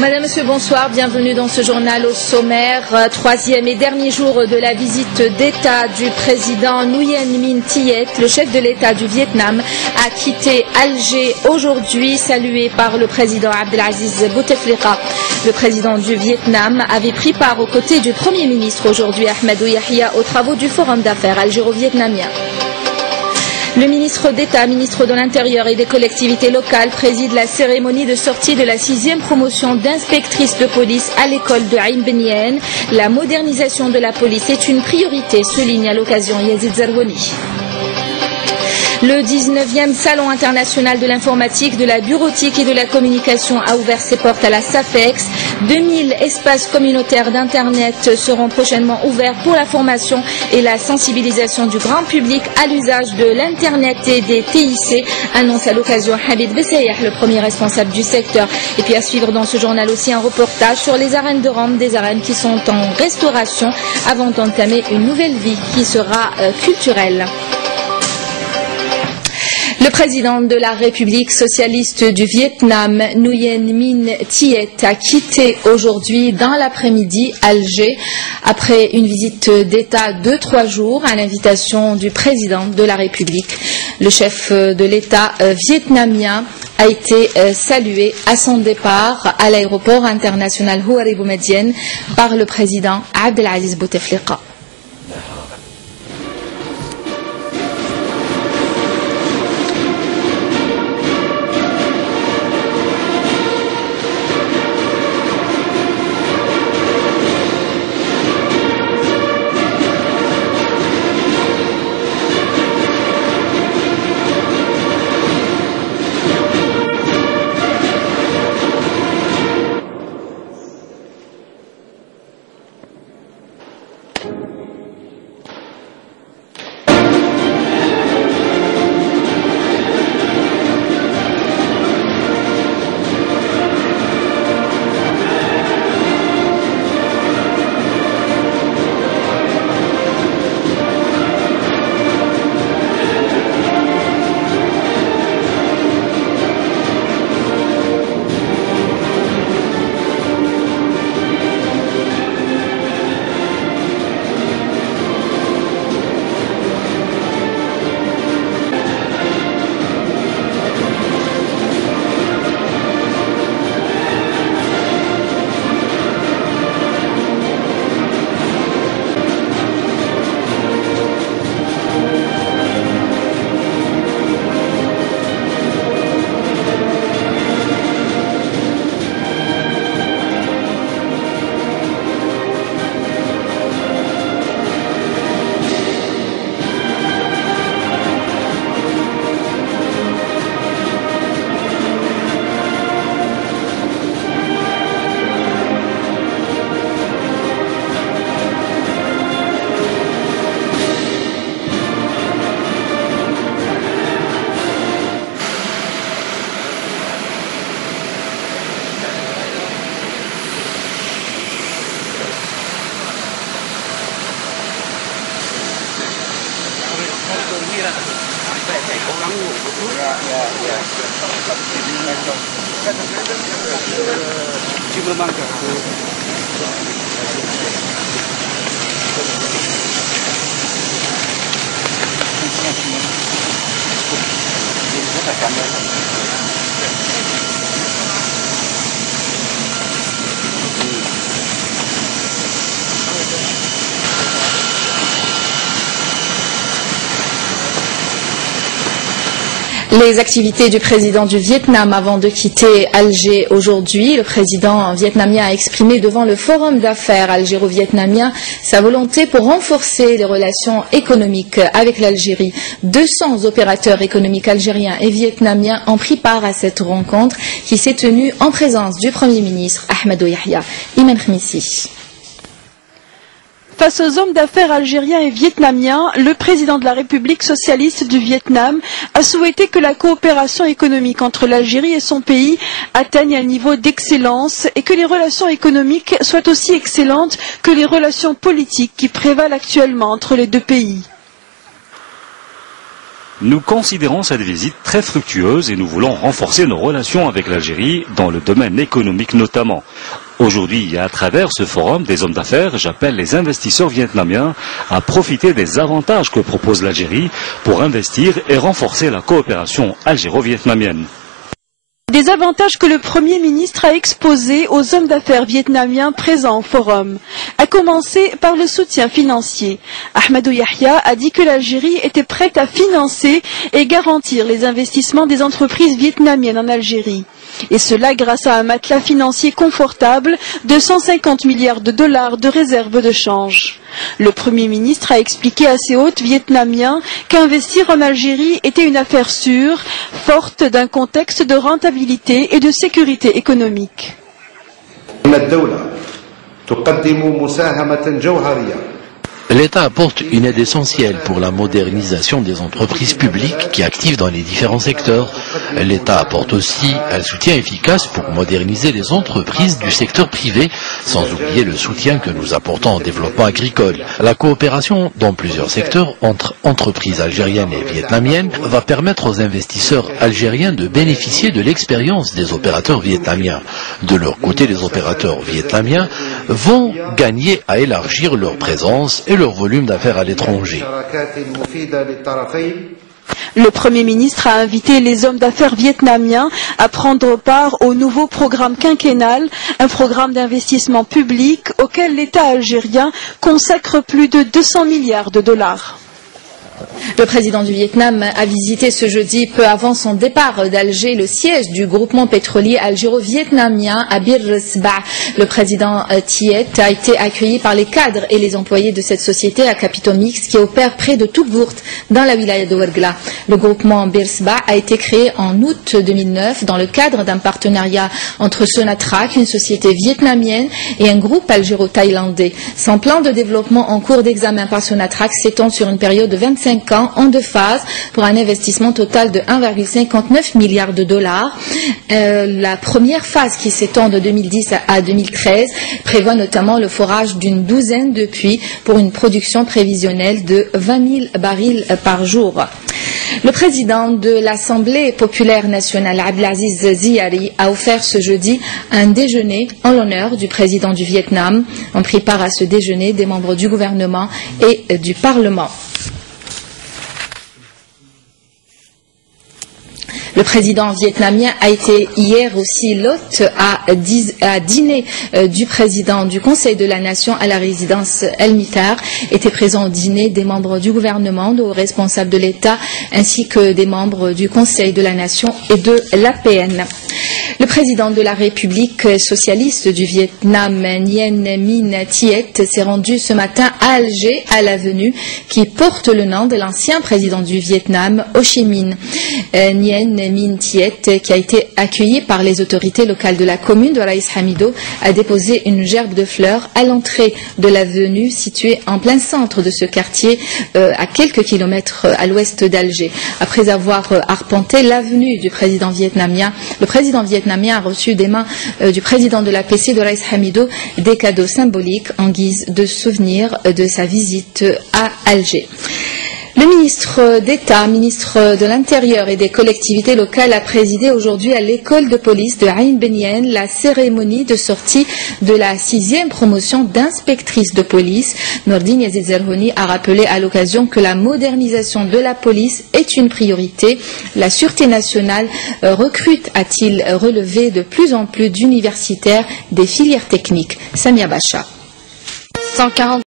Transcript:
Madame, Monsieur, bonsoir. Bienvenue dans ce journal au sommaire. Troisième et dernier jour de la visite d'État du président Nguyen Minh Thiet. Le chef de l'État du Vietnam a quitté Alger aujourd'hui, salué par le président Abdelaziz Bouteflika. Le président du Vietnam avait pris part aux côtés du Premier ministre aujourd'hui, Ahmadou Yahya, aux travaux du Forum d'affaires algéro-vietnamien. Le ministre d'État, ministre de l'Intérieur et des collectivités locales préside la cérémonie de sortie de la 6e promotion d'inspectrice de police à l'école de Ain Benyen. La modernisation de la police est une priorité, souligne à l'occasion Yazid Zarwani. Le 19e Salon international de l'informatique, de la bureautique et de la communication a ouvert ses portes à la SAFEX. 2000 espaces communautaires d'Internet seront prochainement ouverts pour la formation et la sensibilisation du grand public à l'usage de l'Internet et des TIC, annonce à l'occasion Habib Bessayah, le premier responsable du secteur. Et puis à suivre dans ce journal aussi un reportage sur les arènes de Rome, des arènes qui sont en restauration avant d'entamer une nouvelle vie qui sera culturelle. Le président de la République socialiste du Vietnam, Nguyen Minh Thiet, a quitté aujourd'hui dans l'après-midi Alger après une visite d'État de 3 jours à l'invitation du président de la République. Le chef de l'État vietnamien a été salué à son départ à l'aéroport international Houari Boumediene par le président Abdelaziz Bouteflika. Les activités du président du Vietnam avant de quitter Alger aujourd'hui. Le président vietnamien a exprimé devant le Forum d'affaires algéro-vietnamien sa volonté pour renforcer les relations économiques avec l'Algérie. 200 opérateurs économiques algériens et vietnamiens ont pris part à cette rencontre qui s'est tenue en présence du Premier ministre Ahmadou Yahya. Iman Khmissi. Face aux hommes d'affaires algériens et vietnamiens, le président de la République socialiste du Vietnam a souhaité que la coopération économique entre l'Algérie et son pays atteigne un niveau d'excellence et que les relations économiques soient aussi excellentes que les relations politiques qui prévalent actuellement entre les deux pays. Nous considérons cette visite très fructueuse et nous voulons renforcer nos relations avec l'Algérie dans le domaine économique notamment. Aujourd'hui, et à travers ce forum des hommes d'affaires, j'appelle les investisseurs vietnamiens à profiter des avantages que propose l'Algérie pour investir et renforcer la coopération algéro-vietnamienne. Des avantages que le Premier ministre a exposés aux hommes d'affaires vietnamiens présents au forum, à commencer par le soutien financier. Ahmadou Yahya a dit que l'Algérie était prête à financer et garantir les investissements des entreprises vietnamiennes en Algérie. Et cela grâce à un matelas financier confortable de 150 milliards de dollars de réserves de change. Le Premier ministre a expliqué à ses hôtes vietnamiens qu'investir en Algérie était une affaire sûre, forte d'un contexte de rentabilité et de sécurité économique. L'État apporte une aide essentielle pour la modernisation des entreprises publiques qui activent dans les différents secteurs. L'État apporte aussi un soutien efficace pour moderniser les entreprises du secteur privé, sans oublier le soutien que nous apportons au développement agricole. La coopération dans plusieurs secteurs entre entreprises algériennes et vietnamiennes va permettre aux investisseurs algériens de bénéficier de l'expérience des opérateurs vietnamiens. De leur côté, les opérateurs vietnamiens vont gagner à élargir leur présence et leur volume d'affaires à l'étranger. Le Premier ministre a invité les hommes d'affaires vietnamiens à prendre part au nouveau programme quinquennal, un programme d'investissement public auquel l'État algérien consacre plus de 200 milliards de dollars. Le président du Vietnam a visité ce jeudi, peu avant son départ d'Alger, le siège du groupement pétrolier algéro-vietnamien à Bir Sba. Le président Thiet a été accueilli par les cadres et les employés de cette société à capitaux mixtes qui opère près de Touggourt, dans la wilaya de Ouargla. Le groupement Bir Sba a été créé en août 2009 dans le cadre d'un partenariat entre Sonatrach, une société vietnamienne, et un groupe algéro-thaïlandais. Son plan de développement en cours d'examen par Sonatrach s'étend sur une période de 25 ans en deux phases pour un investissement total de 1,59 milliard de dollars. La première phase, qui s'étend de 2010 à 2013, prévoit notamment le forage d'une douzaine de puits pour une production prévisionnelle de 20 000 barils par jour. Le président de l'Assemblée populaire nationale, Abdelaziz Ziyari, a offert ce jeudi un déjeuner en l'honneur du président du Vietnam. On prit part à ce déjeuner des membres du gouvernement et du Parlement. Le président vietnamien a été hier aussi l'hôte à dîner du président du Conseil de la Nation à la résidence El Mitar. Étaient présents au dîner des membres du gouvernement, de hauts responsables de l'État, ainsi que des membres du Conseil de la Nation et de l'APN. Le président de la République socialiste du Vietnam, Nguyen Minh Thiet, s'est rendu ce matin à Alger, à l'avenue qui porte le nom de l'ancien président du Vietnam, Ho Chi Minh. Nguyen Minh Thiet, qui a été accueilli par les autorités locales de la commune de Raïs Hamido, a déposé une gerbe de fleurs à l'entrée de l'avenue située en plein centre de ce quartier, à quelques kilomètres à l'ouest d'Alger. Après avoir arpenté l'avenue du président vietnamien, le président vietnamien a reçu des mains du président de l'APC de Raïs Hamido des cadeaux symboliques en guise de souvenir de sa visite à Alger. Le ministre d'État, ministre de l'Intérieur et des collectivités locales a présidé aujourd'hui à l'école de police de Ain Benyen la cérémonie de sortie de la 6e promotion d'inspectrice de police. Nordine Yazid Zerhouni a rappelé à l'occasion que la modernisation de la police est une priorité. La Sûreté nationale recrute, a-t-il relevé, de plus en plus d'universitaires des filières techniques. Samia Bacha. 140